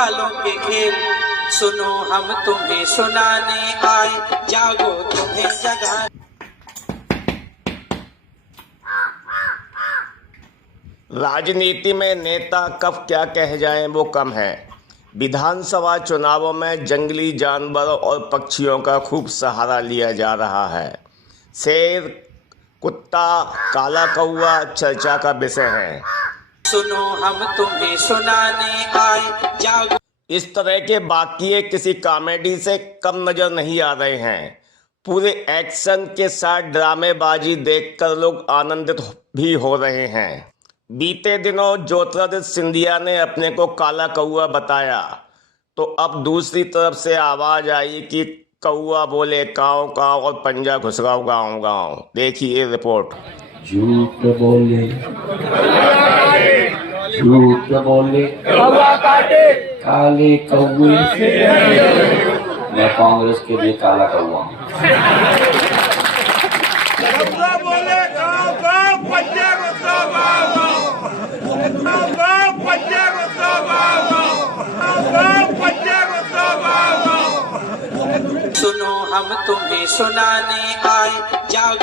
वालों के खेल। सुनो हम तुम्हें सुनाने आए, जागो तुम्हें जगा। राजनीति में नेता कब क्या कह जाएं वो कम है। विधानसभा चुनावों में जंगली जानवरों और पक्षियों का खूब सहारा लिया जा रहा है। शेर, कुत्ता, काला कौवा चर्चा का विषय है। सुनो हम तुम्हें सुनाने आए, जागो। इस तरह के वाकये किसी कॉमेडी से कम नजर नहीं आ रहे हैं। पूरे एक्शन के साथ ड्रामेबाजी देखकर लोग आनंदित भी हो रहे हैं। बीते दिनों ज्योतिरादित्य सिंधिया ने अपने को काला कौवा बताया, तो अब दूसरी तरफ से आवाज आई कि कौवा बोले काव काव और पंजा घुसराओ गाँव गाँव। देखिए ये रिपोर्ट। झूठ बोले कौवा काटे, काले कौवे से। मैं कांग्रेस के लिए काला कौवा हूँ। सुनो हम तुम्हें सुनाने आए, जागो।